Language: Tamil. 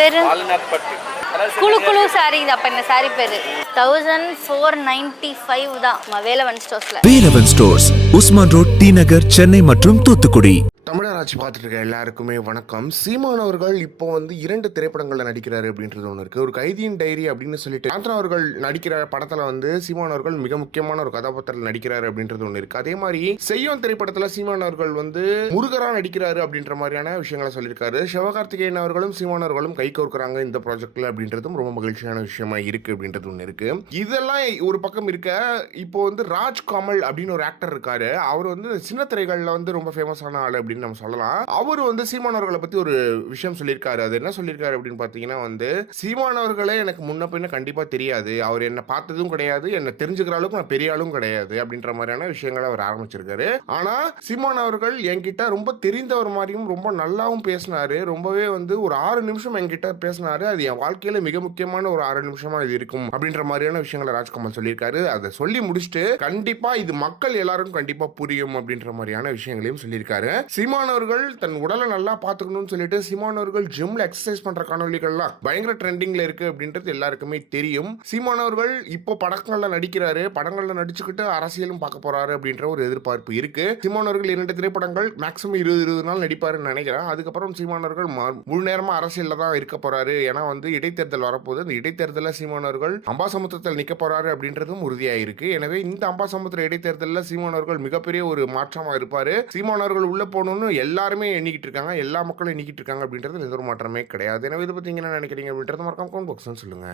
பேரு குழு குழு சாரி. அப்ப இந்த சாரி பேரு 1495 தான் வேலவன் ஸ்டோர்ஸ்ல. Velavan stores, Usman road, T Nagar, Chennai மற்றும் தூத்துக்குடி. தமிழர் ஆட்சி பார்த்துட்டு இருக்க எல்லாருக்குமே வணக்கம். சீமான் அவர்கள் இப்போ வந்து 2 திரைப்படங்களில் நடிக்கிறாரு அப்படின்றது ஒன்று இருக்குது. ஒரு கைதியின் டைரி அப்படின்னு சொல்லிட்டு சாந்தனா அவர்கள் நடிக்கிற படத்தில் வந்து சீமான் அவர்கள் மிக முக்கியமான ஒரு கதாபாத்திரத்தில் நடிக்கிறாரு அப்படின்றது ஒன்று இருக்குது. அதே மாதிரி செய்யோன் திரைப்படத்தில் சீமான் அவர்கள் வந்து முருகரா நடிக்கிறாரு அப்படின்ற மாதிரியான விஷயங்களை சொல்லியிருக்காரு. சிவகார்த்திகேயன் அவர்களும் சீமான் அவர்களும் கை கோர்க்குறாங்க இந்த ப்ராஜெக்ட்ல அப்படின்றதும் ரொம்ப மகிழ்ச்சியான விஷயமா இருக்கு அப்படின்றது ஒன்று இருக்கு. இதெல்லாம் ஒரு பக்கம் இருக்க, இப்போ வந்து ராஜ்கமல் அப்படின்னு ஒரு ஆக்டர் இருக்காரு. அவர் வந்து சின்ன திரைகளில் வந்து ரொம்ப ஃபேமஸான ஆள் அப்படின்னு நம்ம சொல்லலாம். அவர் வந்து சீமான் அவர்களை பத்தி ஒரு விஷயம் சொல்லியிருக்காரு. அது என்ன சொல்லியிருக்காரு அப்படின்னு பாத்தீங்கன்னா வந்து, சீமான் அவர்களே எனக்கு முன்ன பின்ன கண்டிப்பா தெரியாது, அவர் என்ன பார்த்ததும் கிடையாது, என்ன தெரிஞ்சுக்கிற அளவுக்கு நான் பெரிய ஆளும் கிடையாது அப்படின்ற மாதிரியான விஷயங்களை அவர் ஆரம்பிச்சிருக்காரு. ஆனா சீமான் அவர்கள் என்கிட்ட ரொம்ப தெரிந்தவர் மாதிரியும் ரொம்ப நல்லாவும் பேசினாரு. ரொம்பவே வந்து ஒரு 6 நிமிஷம் என்கிட்ட பேசினாரு. அது என் வாழ்க்கையில மிக முக்கியமான ஒரு 6 நிமிஷமா இது இருக்கும் அப்படின்ற மாதிரியான விஷயங்களை ராஜ்கமல் சொல்லியிருக்காரு. அதை சொல்லி முடிச்சுட்டு கண்டிப்பா இது மக்கள் எல்லாரும் கண்டிப்பா புரியும் அப்படின்ற மாதிரியான விஷயங்களையும் சொல்லியிருக்காரு. சீமான் அவர்கள் தன் உடலை நல்லா பார்த்துக்கணும்னு சொல்லிட்டு சீமான் அவர்கள் ஜிம்ல எக்ஸசைஸ் பண்ற காணொலிகள்லாம் பயங்கர ட்ரெண்டிங்ல இருக்கு அப்படின்றது எல்லாருக்குமே தெரியும். சீமான் அவர்கள் இப்போ படங்கள்ல நடிக்கிறாரு. படங்கள்ல நடிச்சுக்கிட்டு அரசியலும் பார்க்க போறாரு அப்படின்ற ஒரு எதிர்பார்ப்பு இருக்கு. சீமான் அவர்கள் 2 திரைப்படங்கள் மேக்ஸிமம் 20 நாள் நடிப்பாருன்னு நினைக்கிறேன். அதுக்கப்புறம் சீமான் அவர்கள் முழு நேரமா அரசியல்ல தான் இருக்க போறாரு. ஏன்னா வந்து இடைத்தேர்தல் வரப்போகுது. இந்த இடைத்தேர்தலில் சீமான் அவர்கள் அம்பாசமுத்திரத்தில் நிக்க போறாரு அப்படின்றதும் உறுதியாயிருக்கு. எனவே இந்த அம்பாசமுத்திர இடைத்தேர்தலில் சீமான் அவர்கள் மிகப்பெரிய ஒரு மாற்றமா இருப்பாரு. சீமான் அவர்கள் உள்ள போகணும்னு எல்லாருமே எண்ணிக்கிட்டு இருக்காங்க, எல்லா மக்களும் எண்ணிக்கிட்டு இருக்காங்க அப்படின்றது எந்த ஒரு மாற்றமே கிடையாது. எனவே இதை பத்தி என்ன நினைக்கிறீங்க அப்படின்றத மறக்காம கமெண்ட் பாக்ஸ்ல சொல்லுங்க.